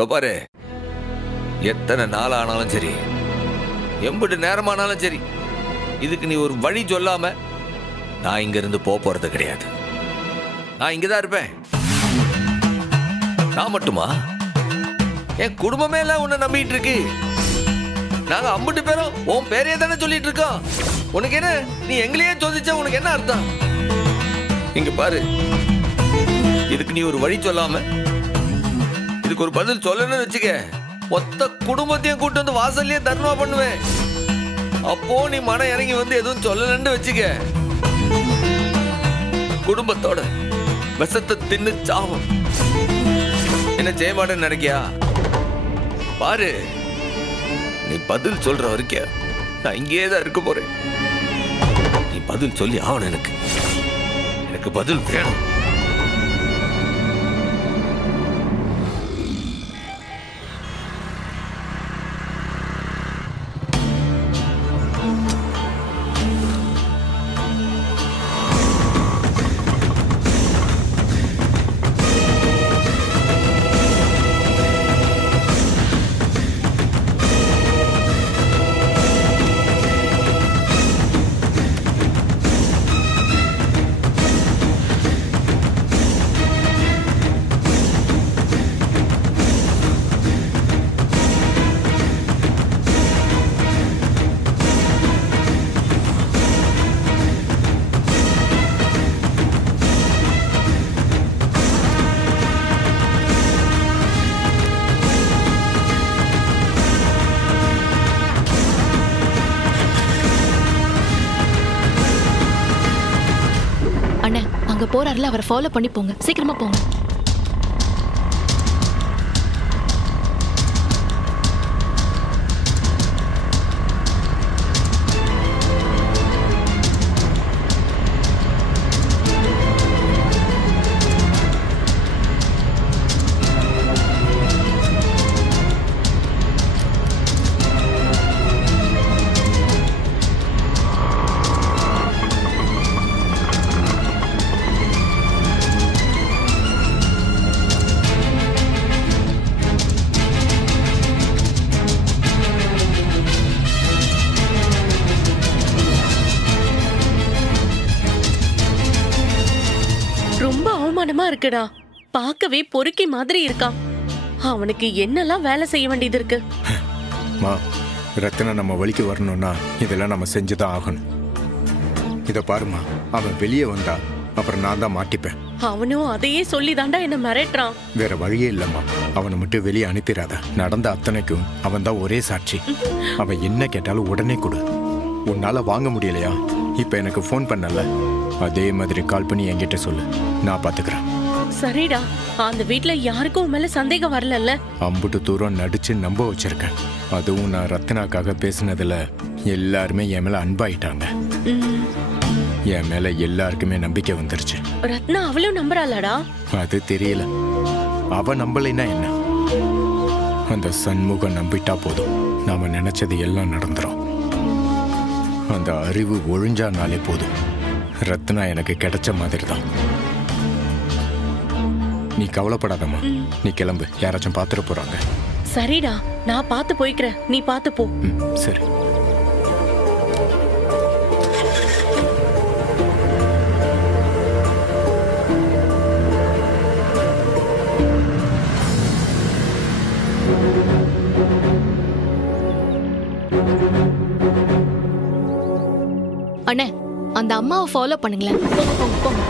பாரு, எத்தனை நாள் ஆனாலும் சரி, எம்பிட்டு நேரமானாலும் சரி, இதுக்கு நீ ஒரு வழி சொல்லாம நான் இங்க இருந்து போறது கிடையாது. நான் இங்கதான் இருப்பேன். நான் மட்டுமா, என் குடும்பமே எல்லாம் உன்னை நம்பிட்டு இருக்கு. நாங்க 50 பேரும் உன் பேரையே தானே சொல்லிட்டு இருக்கோம். உனக்கு என்ன, நீ எங்களையே சோதிச்சா உனக்கு என்ன அர்த்தம்? இங்க பாரு, இதுக்கு நீ ஒரு வழி சொல்லாம இதுக்கு ஒரு பதில் சொல்லணும்னு வச்சுக்க, மொத்த குடும்பத்தையும் கூட்டு வந்து வாசல்லையே தர்ணா பண்ணுவேன். அப்போ நீ மனம் இறங்கி வந்து எதுவும் சொல்லலன்னு வச்சுக்க, குடும்பத்தோட விஷத்தை தின்னு சாவும். என்ன செய்ய மாட்டேன்னு நினைக்கியா? பாரு, நீ பதில் சொல்ற வரைக்கும் நான் இங்கேயே தான் இருக்க போறேன். நீ பதில் சொல்லி ஆகணும். எனக்கு பதில் வேணும். அங்க போறாருல, அவரை ஃபாலோ பண்ணி போங்க. சீக்கிரமா போங்க. ரொம்ப அவமானமா இருக்குடா. பார்க்கவே பொறுக்கி மாதிரி இருக்கான். அவனுக்கு என்னெல்லாம் வேலை செய்ய வேண்டியது இருக்கு. மா, ரத்னா நம்ம வழிக்கு வரணும்னா இதெல்லாம் நம்ம செஞ்சுதான் ஆகணும். இத பாருமா, அவன் வெளியே வந்தா அப்புறம் நான் தான் மாட்டிப்பேன். அவனும் அதையே சொல்லி தாண்டா என்ன மிரட்டுறான். வேற வழியே இல்லம்மா, அவனை மட்டும் வெளியே அனுப்பிடாத. நடந்த அத்தனைக்கும் அவன் தான் ஒரே சாட்சி. அவன் என்ன கேட்டாலும் உடனே கொடு. உன்னால வாங்க முடியலையா? இப்ப எனக்கு ஃபோன் பண்ணல, அதே மாதிரி கால் பண்ணி என்கிட்ட சொல்லு, நான் பாத்துக்கிறேன். சரிடா, அந்த வீட்ல யாருக்கும் உன் மேல சந்தேகம் வரலல்ல? அம்புட்டு தூரம் நடிச்சு நம்ப வச்சிருக்கேன். அதுவும் நான் ரத்னாக்காக பேசினதுல எல்லாருமே என் மேல அன்பாயிட்டாங்க. என் மேல எல்லாருக்குமே நம்பிக்கை வந்துருச்சு. ரத்னா அவளும் நம்புறாளடா? அது தெரியல. அவ நம்பலைன்னா என்ன, அந்த சண்முகம் நம்பிட்டா போதும், நாம நினைச்சது எல்லாம் நடந்துரும். அந்த அறிவு ஒழிஞ்சானாலே போதும், ரத்னா எனக்கு கிடைச்ச மாதிரி தான். நீ கவலைப்படாதம்மா, நீ கிளம்பு, யாராச்சும் பாத்துட்டு போறாங்க. சரிடா, நான் பார்த்து போய்க்கிறேன், நீ பார்த்து போ. சரி. அண்ணே, அந்த அம்மாவை ஃபாலோ பண்ணுங்களேன். போங்க போங்க போங்க.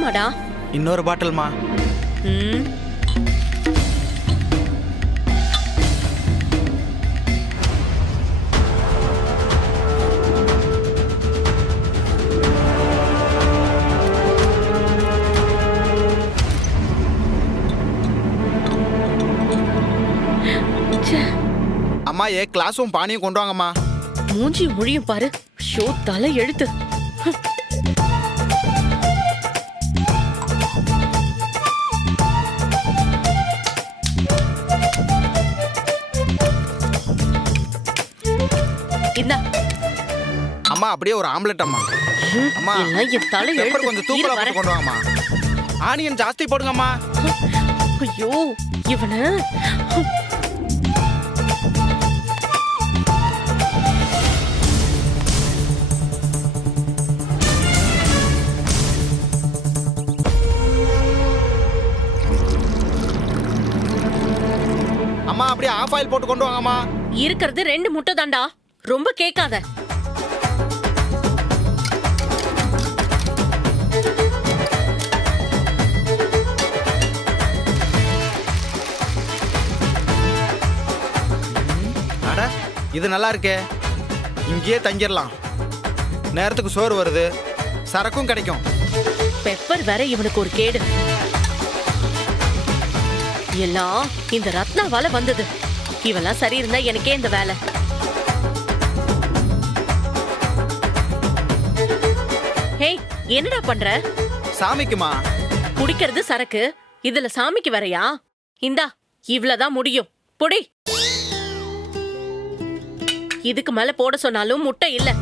போதுமாடா? இன்னொரு பாட்டில்மா. ம். அம்மா கிளாஸும் பானியும் கொண்டு வாங்கம்மா. மூஞ்சி மொழியும் பாரு. ஷோ தலை எழுத்து. இந்தா. அம்மா அப்படியே ஒரு ஆம்லெட் அம்மா. அம்மா எல்லாம் என் தலை பெப்பர் எழுத்து. கொஞ்சம் தூக்கலா போட்டு கொண்டு வாங்கம்மா. ஆனியன் ஜாஸ்தி போடுங்கம்மா. ஐயோ இவன. அம்மா அப்படியே ஆஃப் ஆயில் போட்டு கொண்டு வாங்கம்மா. இருக்கிறது 2 முட்டை தாண்டா. ரொம்ப கேட்காத. அட இது நல்லா இருக்கே. இங்கேயே தங்கிடலாம். நேரத்துக்கு சோறு வருது, சரக்கும் கிடைக்கும். பெப்பர் வேற இவனுக்கு ஒரு கேடு. எல்லாம் இந்த ரத்னாவால வந்தது. இவெல்லாம் சரி இருந்தா எனக்கே இந்த வேலை. ஹே, என்னடா பண்ற? சாமிக்குமா. குடிக்கிறது சரக்கு, இதுல சாமிக்கு வரையா? இந்தா, இவ்வளவுதான் முடியும். பொடி. இதுக்கு மேல போட சொன்னாலும் முட்டை இல்ல.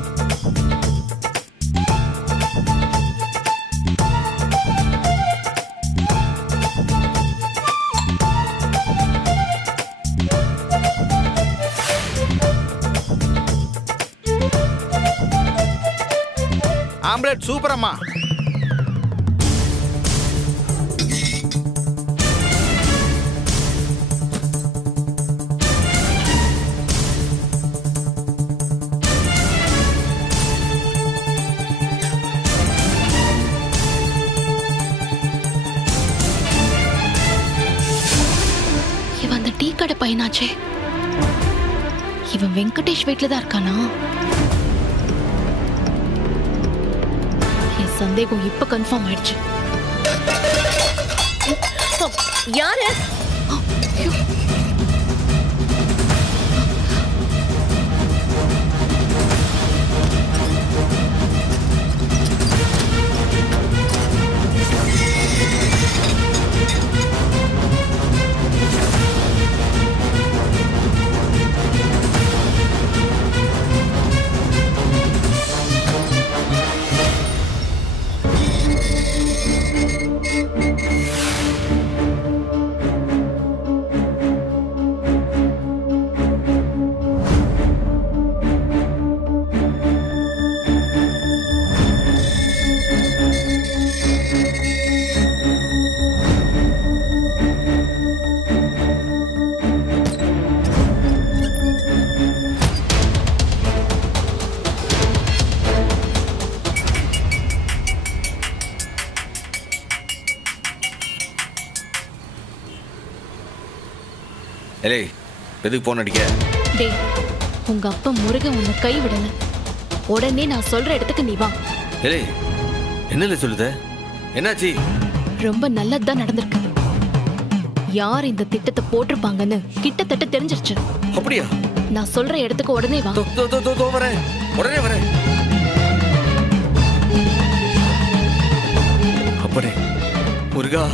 ஆம்லெட் சூப்பர் அம்மா. இவன் அந்த டீ கடை பையனாச்சே. இவன் வெங்கடேஷ் வீட்டுல தான் இருக்கானா? என் சந்தேகம் இப்ப கன்ஃபார்ம் ஆயிடுச்சு. யாரு? ஐயோ. ஏய், எதுக்கு போன் அடிக்க? டேய், உங்க அப்பா முருகன் உன்னை கை விடல. உடனே நான் சொல்ற இடத்துக்கு நீ வா. ஏய், என்னல சொல்லுத? என்னாச்சு? ரொம்ப நல்லதுதான் நடந்திருக்கு. யார் இந்த திட்டத்தை போட்டிருப்பாங்கன்னு கிட்டத்தட்ட தெரிஞ்சிருச்சு. அப்படியா? நான் சொல்ற இடத்துக்கு உடனே வா. வரேன், உடனே வரேன். அப்பனே, முருகா,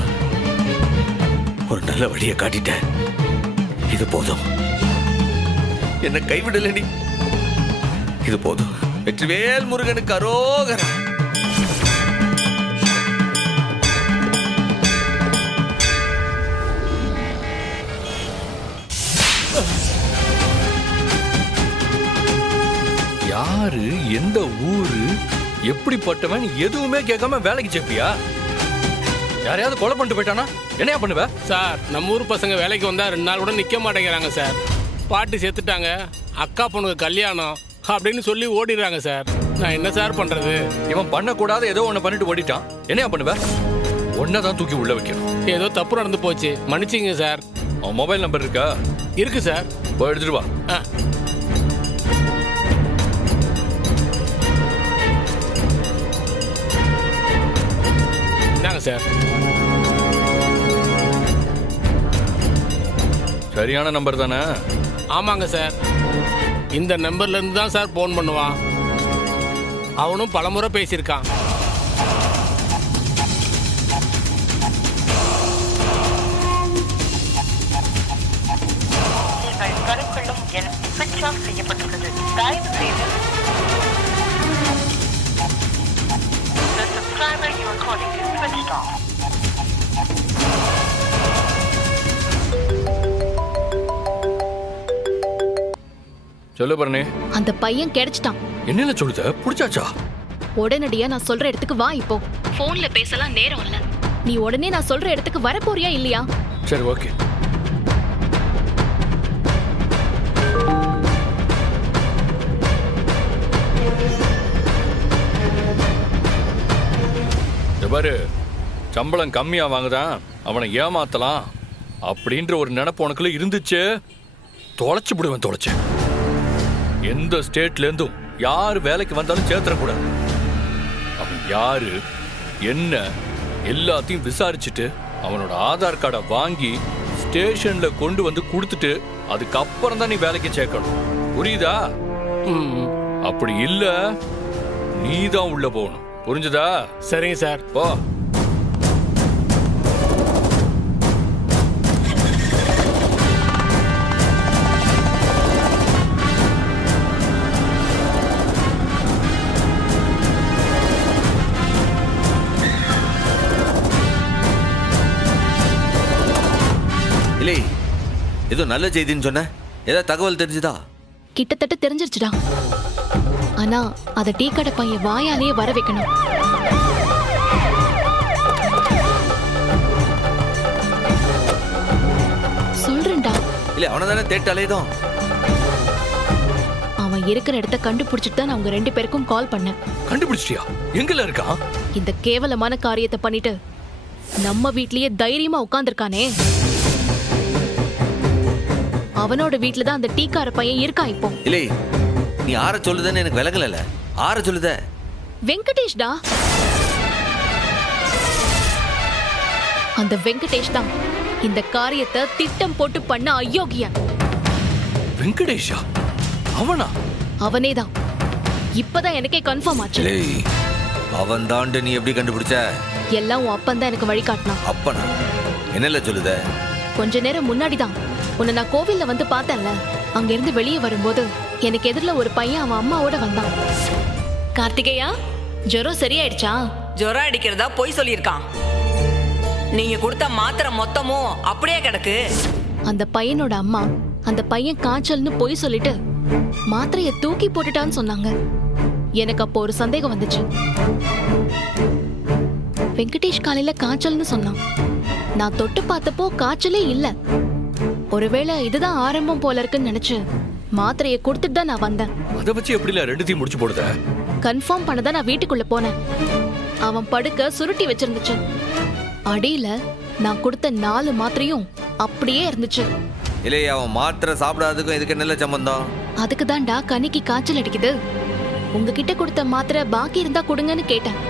ஒரு நல்ல வழியை காட்டிட்டேன். இது போதும். என்ன கைவிடல நீ. இது போதும். வெற்றிவேல் முருகனுக்கு அரோகரா. யாரு, எந்த ஊரு, எப்படிப்பட்டவன் எதுவுமே கேட்காம வேலைக்கு சேர்ப்பியா? யாரையாவது கொலை பண்ணிட்டு போயிட்டானா என்னையா பண்ணுவ? சார், நம்ம ஊர் பசங்க வேலைக்கு வந்தா 2 நாள் கூட நிக்க மாட்டேங்கிறாங்க சார். பாட்டி செத்துட்டாங்க, அக்கா பொண்ணுக்கு கல்யாணம் அப்படின்னு சொல்லி ஓடிடுறாங்க சார். நான் என்ன சார் பண்றது? இவன் பண்ணக்கூடாத ஏதோ ஒண்ணு பண்ணிட்டு ஓடிட்டான். என்னையா பண்ணுவ? ஒன்னதான் தூக்கி உள்ள வைக்கணும். ஏதோ தப்பு நடந்து போச்சு, மன்னிச்சிங்க சார். அவன் மொபைல் நம்பர் இருக்கா? இருக்கு சார். போய் எடுத்துட்டு வா. ஆ. இந்தாங்க சார். சரியான நம்பர் தானே? ஆமாங்க சார். இந்த நம்பர்ல இருந்து தான் சார் ஃபோன் பண்ணுவான். அவனும் பலமுறை பேசியிருக்கான். கருக்கொள்ளும் எண் சுவிட்ச் ஆஃப் செய்யப்பட்டுள்ளது. தயவு செய்து The subscriber you are calling is switched off. சொல்லு பரணி. அந்த பையன் கிடைச்சிட்டான். என்னல சொல்லுத? புடிச்சாச்சா? உடனடியா நான் சொல்ற இடத்துக்கு வா. இப்போ போன்ல பேசலாம் நேரம் இல்ல. நீ உடனே நான் சொல்ற இடத்துக்கு வர போறியா இல்லையா? சரி, ஓகே. பாரு, சம்பளம் கம்மியா வாங்குதான், அவனை ஏமாத்தலாம் அப்படின்ற ஒரு நினைப்பு உனக்குள்ள இருந்துச்சு. தொலைச்சு விடுவேன், தொலைச்சேன். எந்த ஸ்டேட்ல இருந்தும் யாரு வேலைக்கு வந்தாலும் சேர்த்துடக்கூடாது. அவன் யாரு என்ன எல்லாத்தையும் விசாரிச்சுட்டு அவனோட ஆதார் கார்டை வாங்கி ஸ்டேஷன்ல கொண்டு வந்து கொடுத்துட்டு அதுக்கப்புறம் தான் நீ வேலைக்கு சேர்க்கணும். புரியுதா? அப்படி இல்ல நீ தான் உள்ள போகணும். புரிஞ்சுதா? சரிங்க சார். போ. இல்லை, ஏதோ நல்ல செய்தின்னு சொன்ன. ஏதாவது தகவல் தெரிஞ்சுதா? கிட்டத்தட்ட தெரிஞ்சிருச்சுடா. ஆனா அத டீ கடை பையன் வாயாலேயே வர வைக்கணும். சொல்றேன்டா. இல்ல, அவனை தானே தேட்டாலேதான். அவன் இருக்கிற இடத்த கண்டுபிடிச்சிட்டு தான் நான் உங்க 2 பேருக்கும் கால் பண்ணேன். கண்டுபிடிச்சிட்டியா? எங்கல இருக்கான்? இந்த கேவலமான காரியத்தை பண்ணிட்டு நம்ம வீட்லயே தைரியமா உட்கார்ந்திருக்கானே, அவனோட வீட்டுல தான் அந்த டீக்கார பையன் இருக்கான் இப்போ. இல்லை, நீ ஆற சொல்லுதன்னு எனக்கு விளங்கல. ஆற சொல்லுத? வெங்கடேஷ்டா. அந்த வெங்கடேஷ் தான் இந்த காரியத்தை திட்டம் போட்டு பண்ண அயோக்கியன். வெங்கடேஷா? அவனா? அவனேதான். இப்பதான் எனக்கே கன்ஃபார்ம் ஆச்சு. அவன் தாண்டு நீ எப்படி கண்டுபிடிச்ச? எல்லாம் உன் அப்பன் தான் எனக்கு வழிகாட்டினான். அப்பனா? என்னல சொல்லுத? கொஞ்ச நேரம் முன்னாடிதான் உன்னை நான் கோவில்ல வந்து பார்த்தேன்ல, அங்க இருந்து வெளியே வரும்போது எனக்கு எதிரில் ஒரு பையன் அவன் அம்மாவோட வந்தான். கார்த்திகேயா, ஜுரம் சரியாயிடுச்சா? ஜுரம் அடிக்கிறதா பொய் சொல்லியிருக்கான். நீங்க கொடுத்த மாத்திரை மொத்தமும் அப்படியே கிடக்கு. அந்த பையனோட அம்மா அந்த பையன் காய்ச்சல்னு பொய் சொல்லிட்டு மாத்திரைய தூக்கி போட்டுட்டான்னு சொன்னாங்க. எனக்கு அப்போ ஒரு சந்தேகம் வந்துச்சு. வெங்கடேஷ் காலையில காய்ச்சல்னு சொன்னான். நான் தொட்டு பார்த்தப்போ காய்ச்சலே இல்ல. ஒருவேளை இதுதான் ஆரம்பம் போல இருக்குன்னு நினைச்சு மாத்திரையை கொடுத்துட்டு தான் நான் வந்தேன். அதை வச்சு எப்படில ரெண்டுத்தையும் முடிச்சு போடுத? கன்ஃபார்ம் பண்ணதான் நான் வீட்டுக்குள்ள போனேன். அவன் படுக்க சுருட்டி வச்சிருந்துச்சு. அடியில நான் கொடுத்த 4 மாத்திரையும் அப்படியே இருந்துச்சு. இல்லையே, அவன் மாத்திரை சாப்பிடாததுக்கும் இதுக்கு நல்ல சம்பந்தம். அதுக்கு தான்டா கனிக்கு காய்ச்சல் அடிக்குது. உங்ககிட்ட கொடுத்த மாத்திரை பாக்கி இருந்தா கொடுங்கன்னு கேட்டேன்.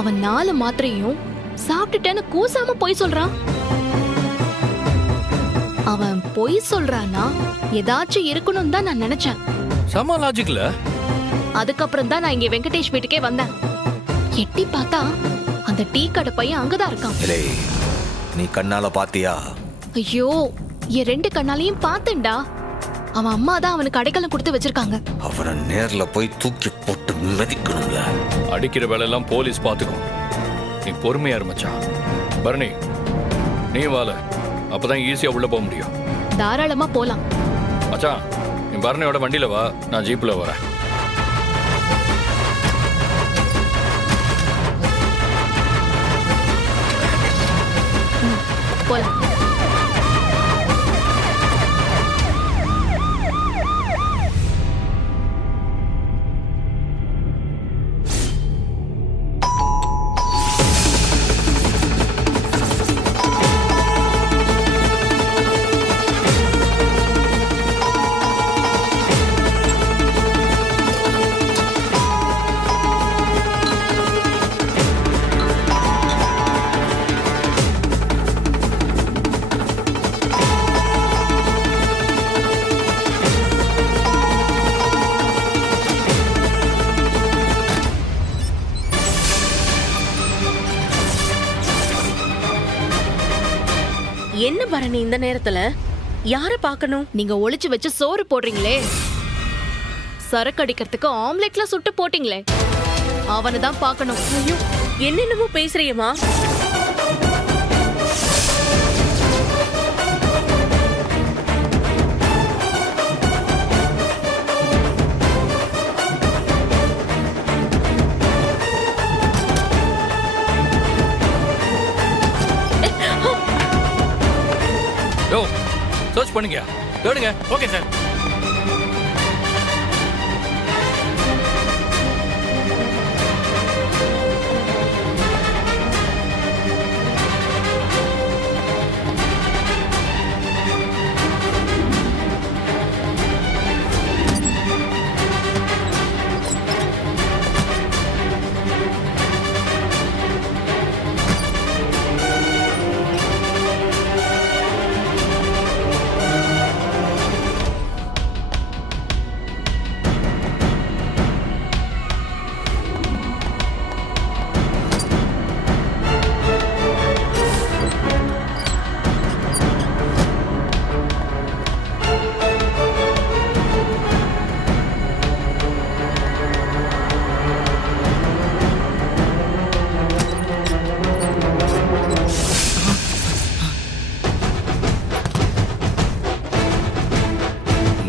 அவன் 4 மாத்திரையும் சாப்பிட்டுட்டேன்னு கூசாம பொய் சொல்றான். அவன் பொய் சொல்றானா ஏதாச்சும் இருக்கணும் தான் நான் நினைச்சேன். சம லாஜிக்ல. அதுக்கப்புறம் தான் நான் இங்க வெங்கடேஷ் வீட்டுக்கே வந்தேன். எட்டி பார்த்தா அந்த டீ கடை பையன் அங்கதான் இருக்கான். இல்லை, நீ கண்ணால பாத்தியா? ஐயோ, என் 2 கண்ணாலையும் பார்த்தேன்டா. அவன் அம்மா தான் அவனுக்கு அடைக்கலம் கொடுத்து வச்சிருக்காங்க. அவனை நேர்ல போய் தூக்கி போட்டு மிதிக்கணும்ல. அடிக்கிற வேலை எல்லாம் போலீஸ் பாத்துக்கும். நீ பொறுமையா இருமச்சான். பரணி, நீ வாழ, அப்பதான் ஈஸியா உள்ள போக முடியும். தாராளமா போலாம். மச்சான், நீ பரணியோட வண்டியில வா, நான் ஜீப்ல வரேன். போலாம். என்ன பரணி இந்த நேரத்துல யார பார்க்கணும்? நீங்க ஒளிச்சு வச்சு சோறு போடுறீங்களே, சரக்கு அடிக்கிறதுக்கு ஆம்லெட்ல சுட்டு போட்டீங்களே, அவனை தான் பார்க்கணும். ஐயோ, என்னென்னமோ பேசுறியம்மா. யோ சர்ச் பண்ணுங்க, தேடுங்க. Okay sir.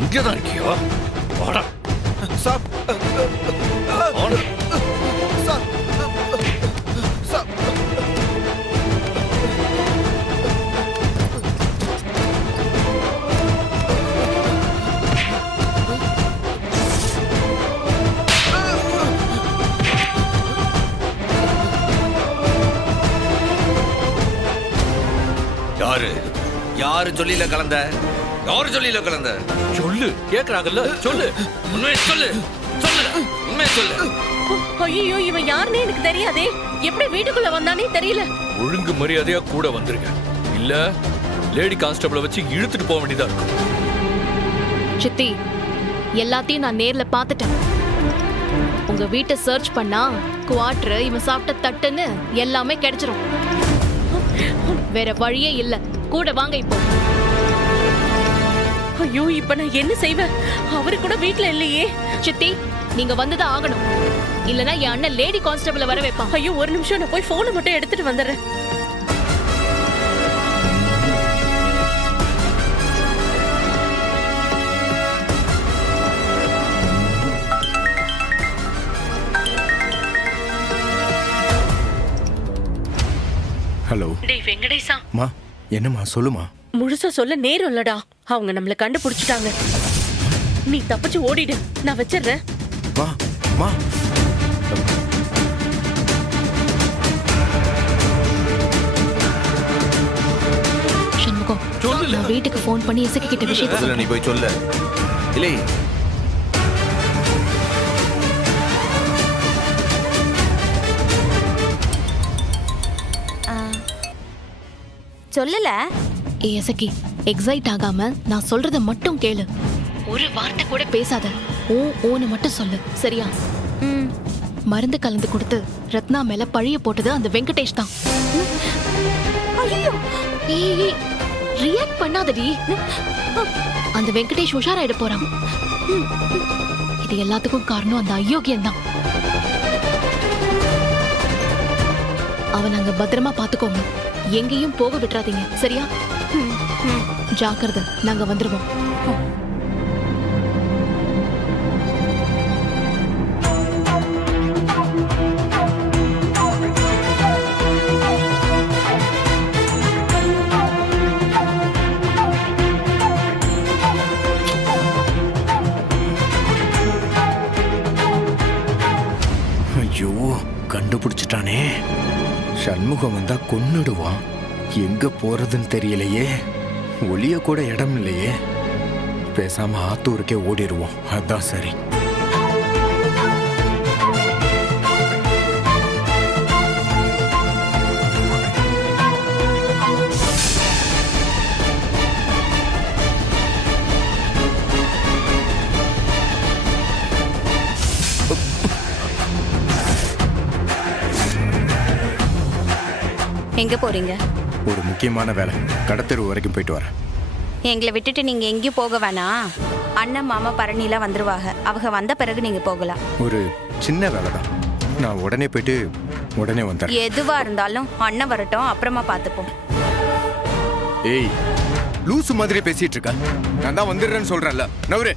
இங்கதான் இருக்கியோ? வாடா. சார் வாடா. சார் சார் யாரு சொல்லில கலந்த? யாரு சொல்லில கலந்த? சொல்லு, கேக்குறாங்கல்ல, சொல்லு. உண்மையை சொல்லு. சொல்லு, உண்மையை சொல்லு. ஐயோ, இவன் யாருன்னு எனக்கு தெரியாதே. எப்படி வீட்டுக்குள்ள வந்தானே தெரியல. ஒழுங்கு மரியாதையா கூட வந்துருங்க, இல்ல லேடி கான்ஸ்டபிளை வச்சு இழுத்துட்டு போக வேண்டியதா இருக்கும். சித்தி, எல்லாத்தையும் நான் நேர்ல பார்த்துட்டேன். உங்க வீட்டை சர்ச் பண்ணா குவார்டர், இவன் சாப்பிட்ட தட்டுன்னு எல்லாமே கிடைச்சிரும். வேற வழியே இல்ல. கூட வாங்க இப்போ. ஐயோ, இப்ப நான் என்ன செய்வேன்? அவரு கூட வீட்ல இல்லையே. சித்தி, நீங்க வந்துதான் ஆகணும். இல்லனா என் அண்ணன் லேடி கான்ஸ்டபிள வர வைப்பான். ஐயோ, ஒரு நிமிஷம், நான் போய் போனை மட்டும் எடுத்துட்டு வந்துடுறேன். ஹலோ. டேய் வெங்கடேசா. மா, என்னம்மா, சொல்லுமா. முழுசா சொல்ல நேரம் இல்லடா. அவங்க நம்மள கண்டுபிடிச்சிட்டாங்க. நீ தப்பிச்சு ஓடிடு, நான் வச்சிடுறேன். மா மா சண்முகம், சொல்லு. நான் வீட்டுக்கு ஃபோன் பண்ணி இசக்கி கிட்ட விஷயத்தை அதுல நீ போய் சொல்லு. இல்லை சொல்லல. இசக்கி, எக்ஸைட் ஆகாம நான் சொல்றத மட்டும் கேளு. ஒரு வார்த்தை கூட பேசாத. ஓன்னு மட்டும் சொல்லு, சரியா? மருந்து கலந்து கொடுத்து ரத்னா மேல பழிய போட்டது அந்த வெங்கடேஷ் தான். ஐயோ, ஏய், ரியாக்ட் பண்ணாதடி. அந்த வெங்கடேஷ் உஷாராயிட போறான். இது எல்லாத்துக்கும் காரணம் அந்த அயோக்கியன் தான். அவன் அங்க பத்திரமா பாத்துக்கோங்க. எங்கேயும் போக விட்டுறாதீங்க, சரியா? ஜாக்கிரதை, நாங்க வந்துருவோம். ஐயோ, கண்டுபிடிச்சிட்டானே. சண்முகம் வந்தா கொன்னுடுவான். எங்க போறதுன்னு தெரியலையே. ஒளிய கூட இடம் இல்லையே. பேசாம ஆத்தூருக்கே ஓடிடுவோம், அதான் சரி. எங்க போறீங்க? ஒரு முக்கியமான வேலை. கடத்தெரு வரைக்கும் போயிட்டு வரேன். எங்களை விட்டுட்டு நீங்க எங்கேயும் போக வேணாம். அண்ணன் மாமா பரணிலாம் வந்துருவாங்க. அவங்க வந்த பிறகு நீங்க போகலாம். ஒரு சின்ன வேலை தான், நான் உடனே போயிட்டு உடனே வந்துடுறேன். எதுவா இருந்தாலும் அண்ணன் வரட்டும், அப்புறமா பார்த்துப்போம். ஏய், லூசு மாதிரி பேசிட்டு இருக்க. நான் தான் வந்துடுறேன்னு சொல்றேன்ல. நவரு.